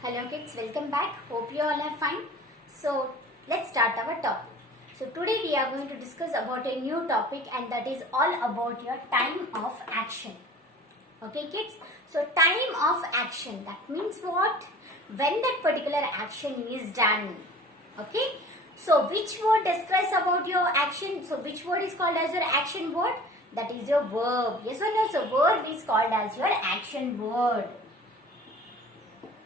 Hello kids, welcome back. Hope you all are fine. So let's start our topic. So today we are going to discuss about a new topic, and that is all about your time of action. Okay kids, so time of action, that means what? When that particular action is done. Okay, so which word describes about your action? So which word is called as your action word? That is your verb. Yes or no? So verb is called as your action word.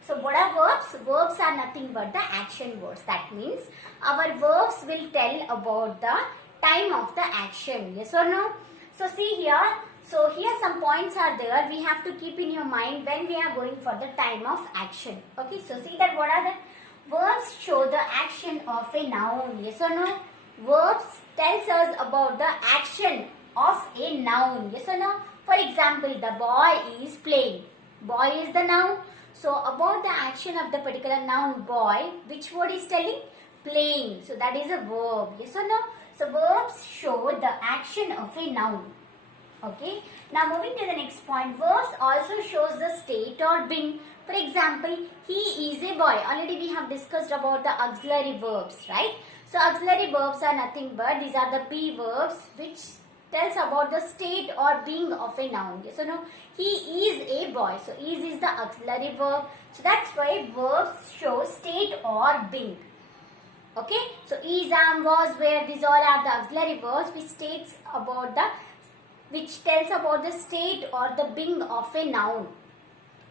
So what are verbs? Verbs are nothing but the action words. That means our verbs will tell about the time of the action. Yes or no? So see here. So here some points are there. We have to keep in your mind when we are going for the time of action. Okay. So see that what are the verbs show the action of a noun. Yes or no? Verbs tells us about the action of a noun. Yes or no? For example, the boy is playing. Boy is the noun. So about the action of the particular noun boy, which word is telling? Playing. So that is a verb. Yes or no? So verbs show the action of a noun. Okay. Now moving to the next point. Verbs also shows the state or being. For example, he is a boy. Already we have discussed about the auxiliary verbs, right? So auxiliary verbs are nothing but these are the be verbs which tells about the state or being of a noun. Yes or no? He is a boy. So is the auxiliary verb. So that's why verbs show state or being. Okay. So is, am, was, were, these all are the auxiliary verbs which tells about the state or the being of a noun.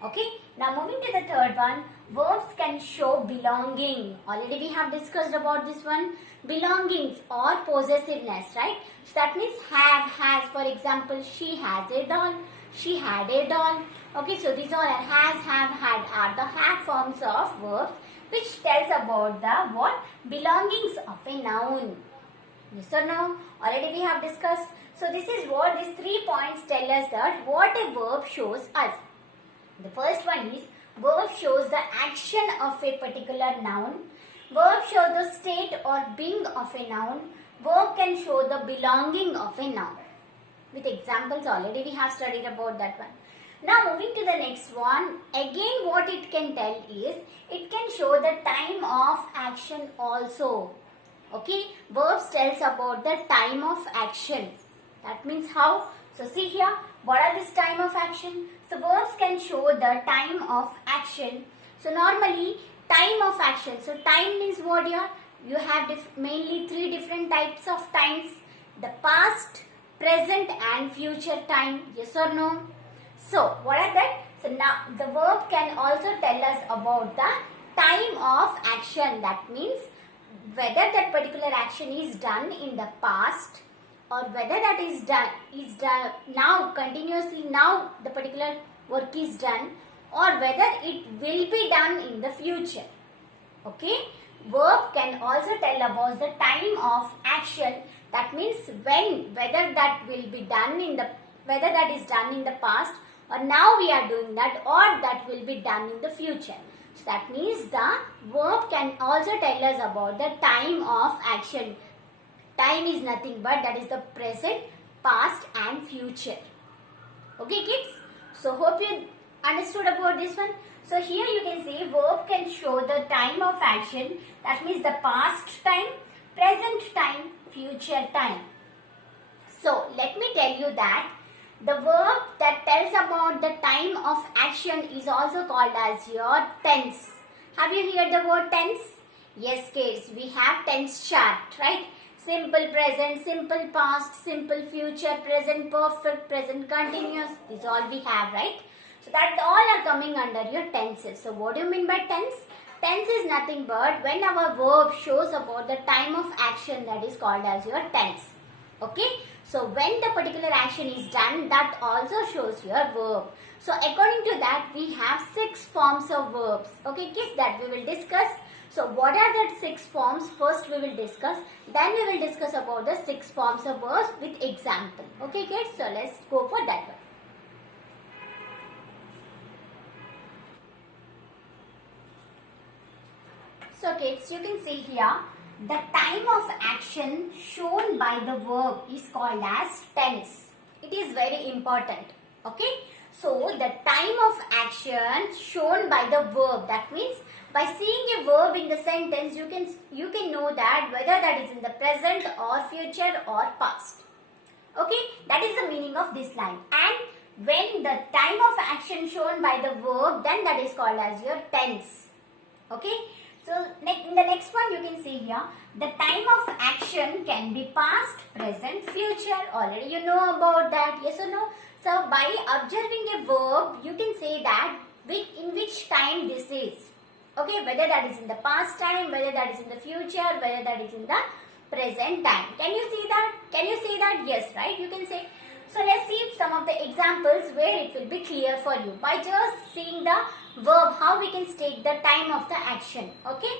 Okay. Now moving to the third one, verbs can show belonging. Already we have discussed about this one. Belongings or possessiveness, right? So that means have, has. For example, she has a doll. She had a doll. Okay, so these all are has, have, had are the have forms of verbs which tells about the what? Belongings of a noun. Yes or no? Already we have discussed. So this is what these 3 points tell us that what a verb shows us. The first one is verb shows the action of a particular noun. Verb shows the state or being of a noun. Verb can show the belonging of a noun. With examples already we have studied about that one. Now moving to the next one. Again what it can tell is it can show the time of action also. Okay. Verbs tells about the time of action. That means how? So see here. What are this time of action? So verbs can show the time of action. So normally time of action. So time means what here? You have mainly 3 different types of times. The past, present and future time. Yes or no? So what are that? So now the verb can also tell us about the time of action. That means whether that particular action is done in the past or whether that is done now continuously, now the particular work is done, or whether it will be done in the future. Okay. Verb can also tell about the time of action. That means whether that will be done whether that is done in the past, or now we are doing that, or that will be done in the future. So that means the verb can also tell us about the time of action. Time is nothing but that is the present, past and future. Okay kids? So hope you understood about this one. So here you can see verb can show the time of action. That means the past time, present time, future time. So let me tell you that the verb that tells about the time of action is also called as your tense. Have you heard the word tense? Yes kids, we have tense chart, right? Simple present, simple past, simple future, present perfect, present continuous. These all we have, right? So that all are coming under your tenses. So what do you mean by tense? Tense is nothing but when our verb shows about the time of action, that is called as your tense. Okay. So when the particular action is done, that also shows your verb. So according to that, we have 6 forms of verbs. Okay kids, that we will discuss. So what are the 6 forms? First we will discuss. Then we will discuss about the 6 forms of verbs with example. Okay kids, so let's go for that one. So kids, you can see here the time of action shown by the verb is called as tense. It is very important. Okay. So the time of action shown by the verb, that means by seeing a verb in the sentence, you can know that whether that is in the present or future or past. Okay, that is the meaning of this line. And when the time of action shown by the verb, then that is called as your tense. Okay, so in the next one you can see here, the time of action can be past, present, future. Already you know about that, yes or no? So by observing a verb, you can say that in which time this is. Okay, whether that is in the past time, whether that is in the future, whether that is in the present time. Can you see that? Can you see that? Yes, right? You can say. So let's see some of the examples where it will be clear for you. By just seeing the verb, how we can state the time of the action. Okay.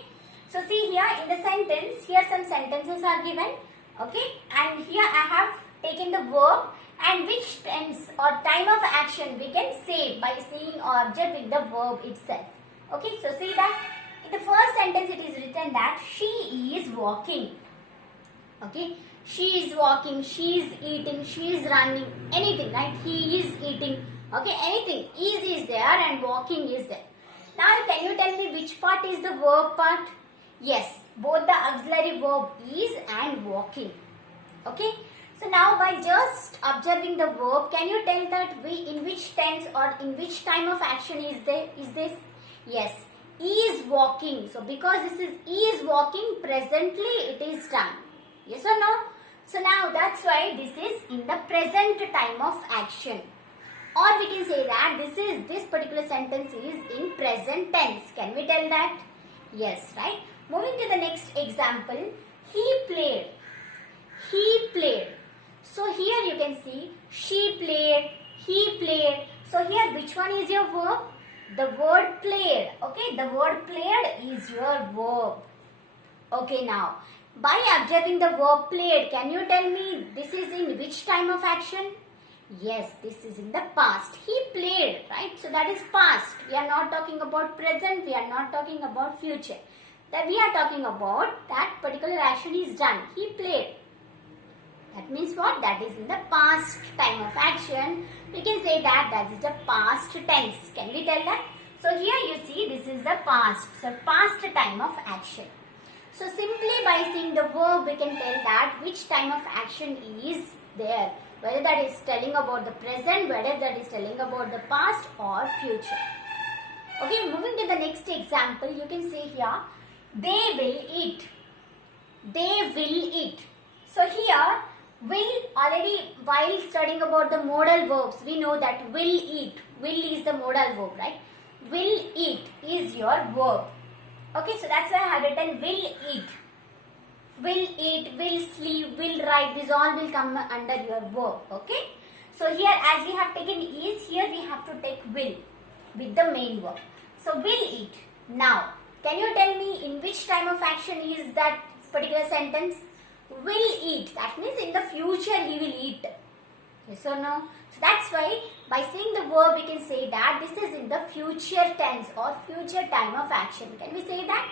So see here in the sentence, here some sentences are given. Okay. And here I have taken the verb and which tense or time of action we can say by seeing or observing the verb itself. Okay. So see that in the first sentence it is written that she is walking. Okay, she is walking, she is eating, she is running, anything, right? He is eating, okay, anything. Is there and walking is there. Now, can you tell me which part is the verb part? Yes, both the auxiliary verb is and walking. Okay, so now by just observing the verb, can you tell that in which tense or in which time of action is this? Yes, is walking. So because this is walking, presently it is done. Yes or no? So now that's why this is in the present time of action. Or we can say that this particular sentence is in present tense. Can we tell that? Yes, right? Moving to the next example. He played. He played. So here you can see she played, he played. So here which one is your verb? The word played. Okay, the word played is your verb. Okay, now by observing the verb played, can you tell me this is in which time of action? Yes, this is in the past. He played, right? So that is past. We are not talking about present. We are not talking about future. That we are talking about that particular action is done. He played. That means what? That is in the past time of action. We can say that is the past tense. Can we tell that? So here you see this is the past. So past time of action. So simply by seeing the verb, we can tell that which time of action is there. Whether that is telling about the present, whether that is telling about the past or future. Okay, moving to the next example, you can see here, they will eat. They will eat. So here, will already, while studying about the modal verbs, we know that will eat. Will is the modal verb, right? Will eat is your verb. Okay, so that's why I have written will eat. Will eat, will sleep, will write. These all will come under your verb. Okay. So here as we have taken is, here we have to take will with the main verb. So will eat. Now, can you tell me in which time of action is that particular sentence? Will eat. That means in the future he will eat. Yes or no? So that's why by seeing the verb we can say that this is in the future tense or future time of action. Can we say that?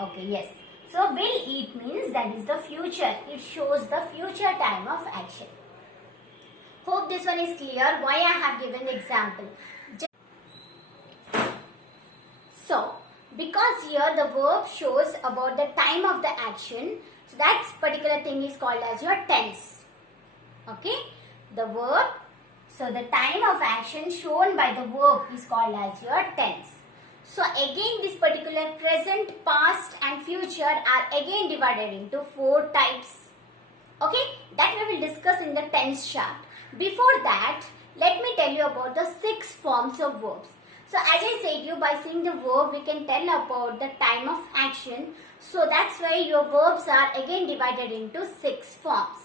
Okay, yes. So will eat means that is the future. It shows the future time of action. Hope this one is clear why I have given the example. So because here the verb shows about the time of the action, so that particular thing is called as your tense. Okay. The verb, so the time of action shown by the verb is called as your tense. So again this particular present, past and future are again divided into 4 types. Okay, that we will discuss in the tense chart. Before that, let me tell you about the 6 forms of verbs. So as I said you, by seeing the verb we can tell about the time of action. So that's why your verbs are again divided into 6 forms.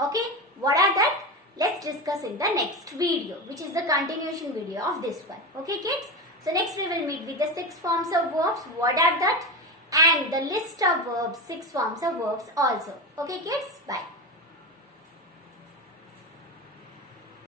Okay, what are that? Let's discuss in the next video, which is the continuation video of this one. Okay kids? So next we will meet with the 6 forms of verbs. What are that? And the list of verbs, 6 forms of verbs also. Okay kids? Bye.